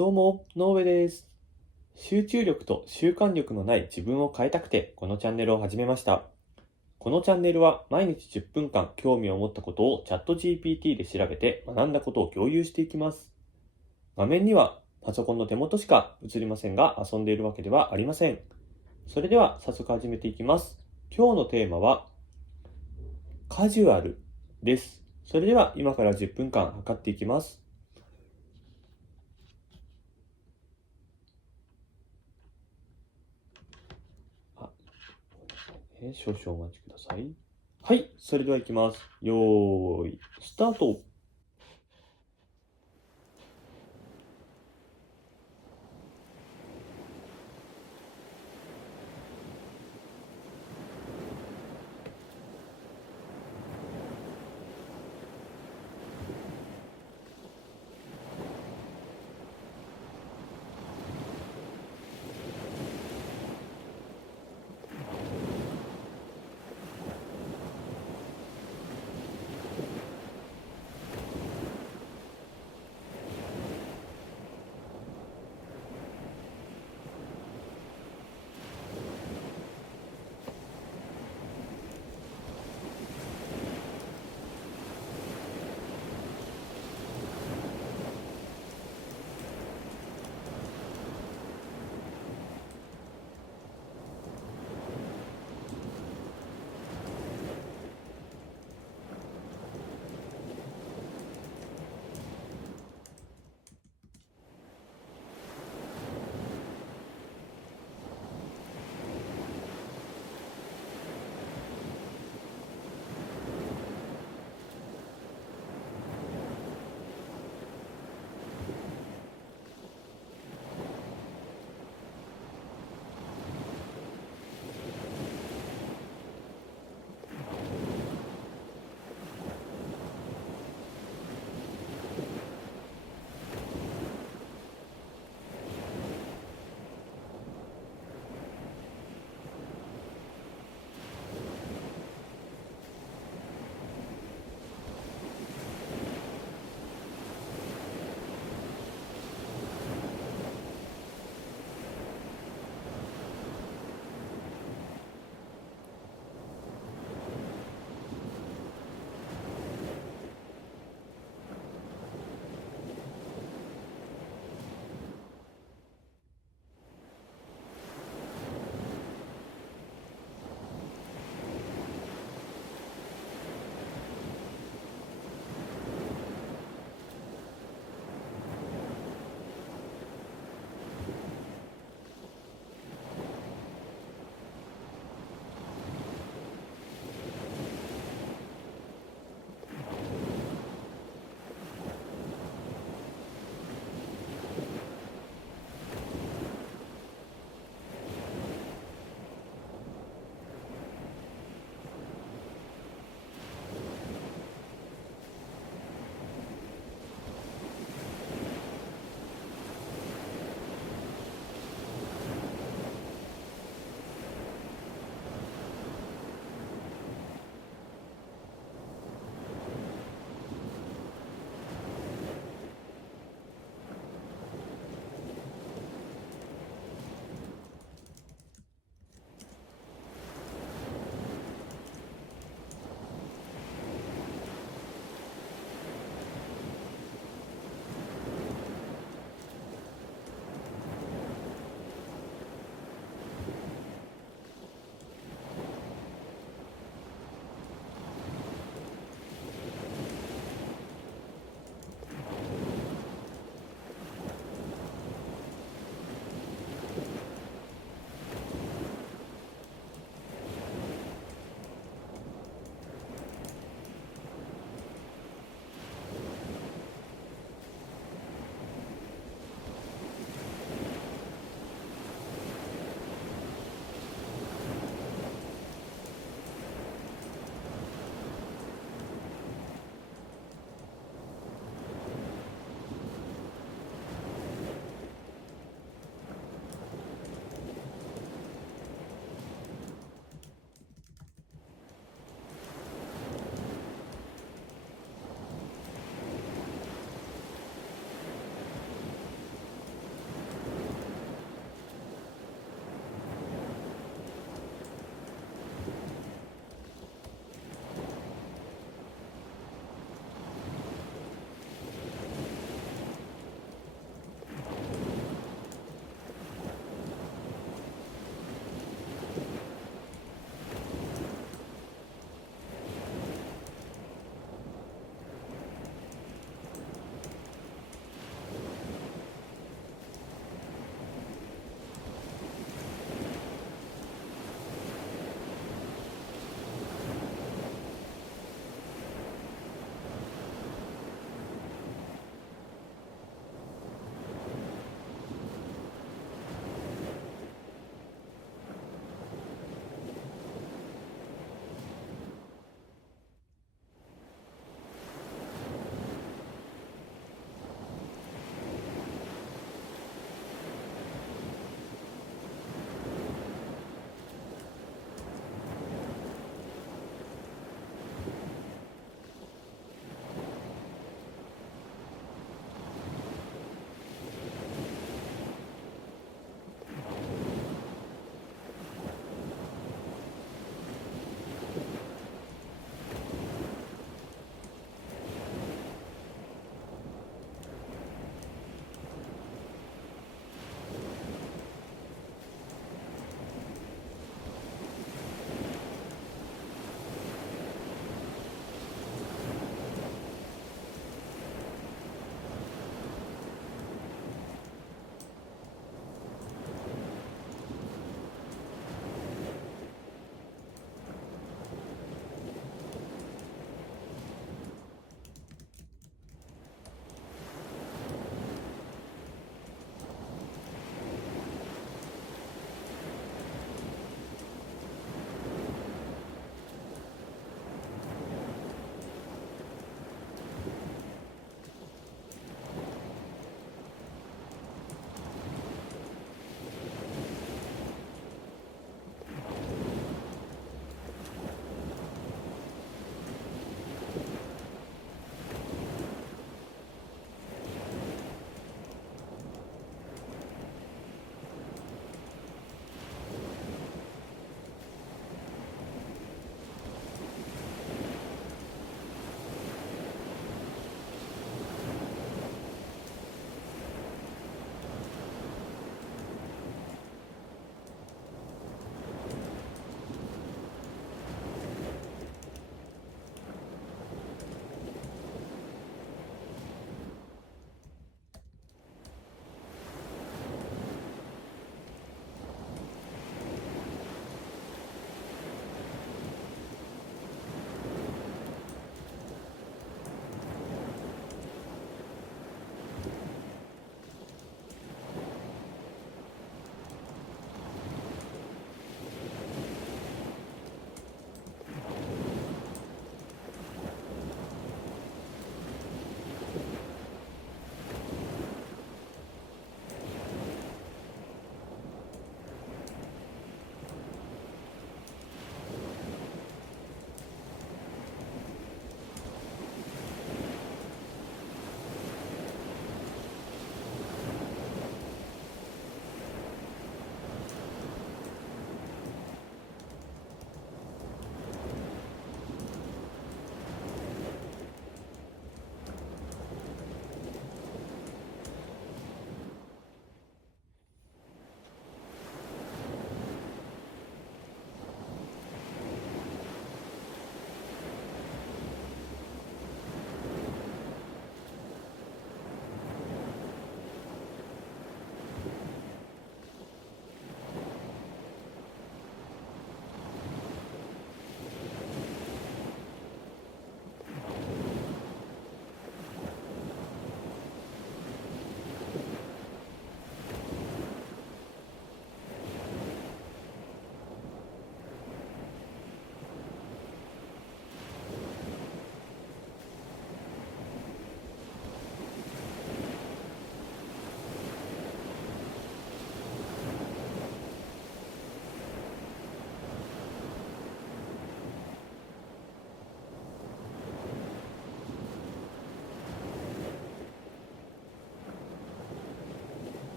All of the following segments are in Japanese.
どうも、ノーベです。集中力と習慣力のない自分を変えたくて、このチャンネルを始めました。このチャンネルは毎日10分間興味を持ったことをチャット GPT で調べて学んだことを共有していきます。画面にはパソコンの手元しか映りませんが、遊んでいるわけではありません。それでは早速始めていきます。今日のテーマはカジュアルです。それでは今から10分間測っていきます。あ、少々お待ちください。はい、それではいきます。よーい、スタート。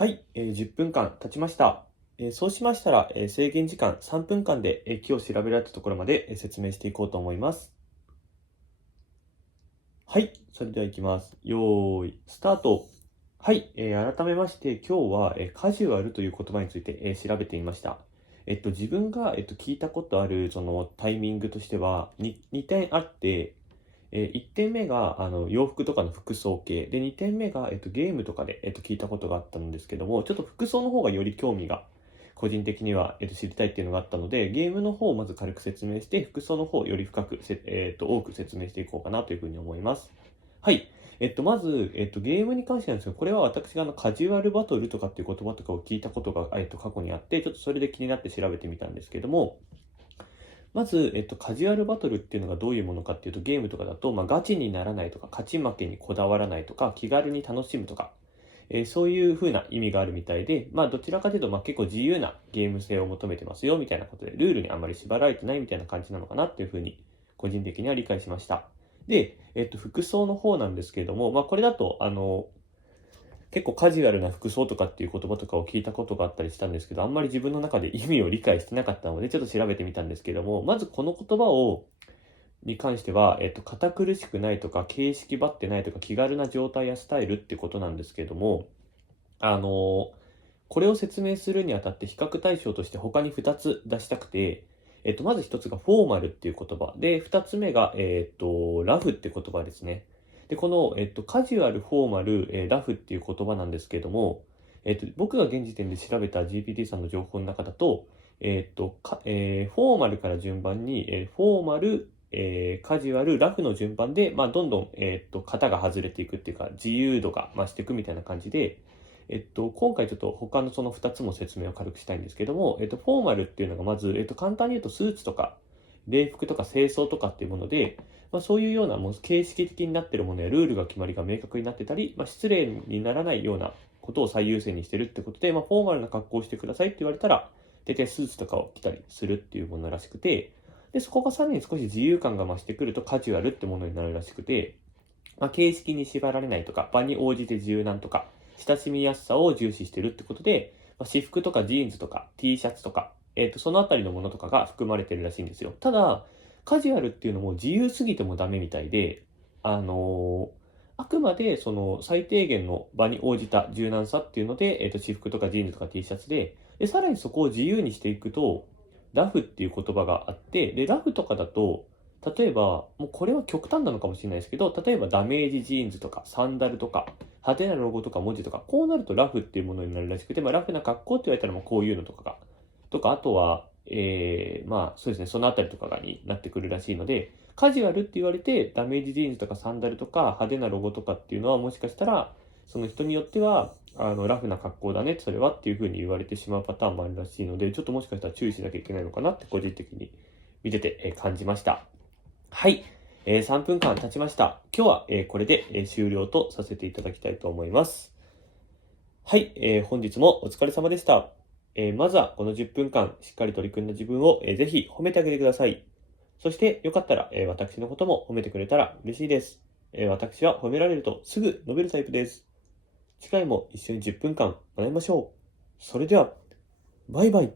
はい、10分間経ちました。そうしましたら、制限時間3分間で、木を調べられたところまで、説明していこうと思います。はい、それでは行きます。よーい、スタート。はい、改めまして、今日は、カジュアルという言葉について、調べてみました。自分が、聞いたことあるそのタイミングとしては、2点あって、1点目が洋服とかの服装系で、2点目が、ゲームとかで、聞いたことがあったんですけども、ちょっと服装の方がより興味が個人的には、知りたいっていうのがあったので、ゲームの方をまず軽く説明して、服装の方をより深く多く説明していこうかなというふうに思います。はい。まず、ゲームに関してなんですけど、これは私がカジュアルバトルとかっていう言葉とかを聞いたことが、過去にあって、ちょっとそれで気になって調べてみたんですけども、まず、カジュアルバトルっていうのがどういうものかっていうと、ゲームとかだと、ガチにならないとか、勝ち負けにこだわらないとか、気軽に楽しむとか、そういう風な意味があるみたいで、どちらかというと、結構自由なゲーム性を求めてますよ、みたいなことで、ルールにあまり縛られてないみたいな感じなのかなっていう風に、個人的には理解しました。で、服装の方なんですけれども、これだと、結構カジュアルな服装とかっていう言葉とかを聞いたことがあったりしたんですけど、あんまり自分の中で意味を理解してなかったので、ちょっと調べてみたんですけども、まずこの言葉に関しては、堅苦しくないとか、形式ばってないとか、気軽な状態やスタイルってことなんですけども、あのこれを説明するにあたって比較対象として他に2つ出したくて、まず1つがフォーマルっていう言葉。で、2つ目が、ラフって言葉ですね。で、この、カジュアル、フォーマル、ラフっていう言葉なんですけれども、僕が現時点で調べた GPT さんの情報の中だと、フォーマルから順番に、フォーマル、カジュアル、ラフの順番で、どんどん、型が外れていくっていうか、自由度が増していくみたいな感じで、今回ちょっと他のその2つも説明を軽くしたいんですけども、フォーマルっていうのがまず、簡単に言うとスーツとか、礼服とか清掃とかっていうもので、そういうようなもう形式的になっているものやルールが決まりが明確になってたり、失礼にならないようなことを最優先にしてるってことで、フォーマルな格好をしてくださいって言われたら、大体スーツとかを着たりするっていうものらしくて、で、そこがさらに少し自由感が増してくるとカジュアルってものになるらしくて、形式に縛られないとか、場に応じて柔軟とか、親しみやすさを重視してるってことで、私服とかジーンズとか T シャツとか、そのあたりのものとかが含まれてるらしいんですよ。ただ、カジュアルっていうのも自由すぎてもダメみたいで、あくまでその最低限の場に応じた柔軟さっていうので、私服とかジーンズとか T シャツで、さらにそこを自由にしていくと、ラフっていう言葉があって、で、ラフとかだと、例えば、もうこれは極端なのかもしれないですけど、例えばダメージジーンズとかサンダルとか、派手なロゴとか文字とか、こうなるとラフっていうものになるらしくて、ラフな格好って言われたらもうこういうのとかが、あとは、そうですね、そのあたりとかがになってくるらしいので、カジュアルって言われて、ダメージジーンズとかサンダルとか派手なロゴとかっていうのはもしかしたら、その人によっては、ラフな格好だね、それはっていう風に言われてしまうパターンもあるらしいので、ちょっともしかしたら注意しなきゃいけないのかなって個人的に見てて、感じました。はい。3分間経ちました。今日は、これで、終了とさせていただきたいと思います。はい。本日もお疲れ様でした。まずはこの10分間しっかり取り組んだ自分を、ぜひ褒めてあげてください。そしてよかったら、私のことも褒めてくれたら嬉しいです。私は褒められるとすぐ伸びるタイプです。次回も一緒に10分間学びましょう。それでは、バイバイ。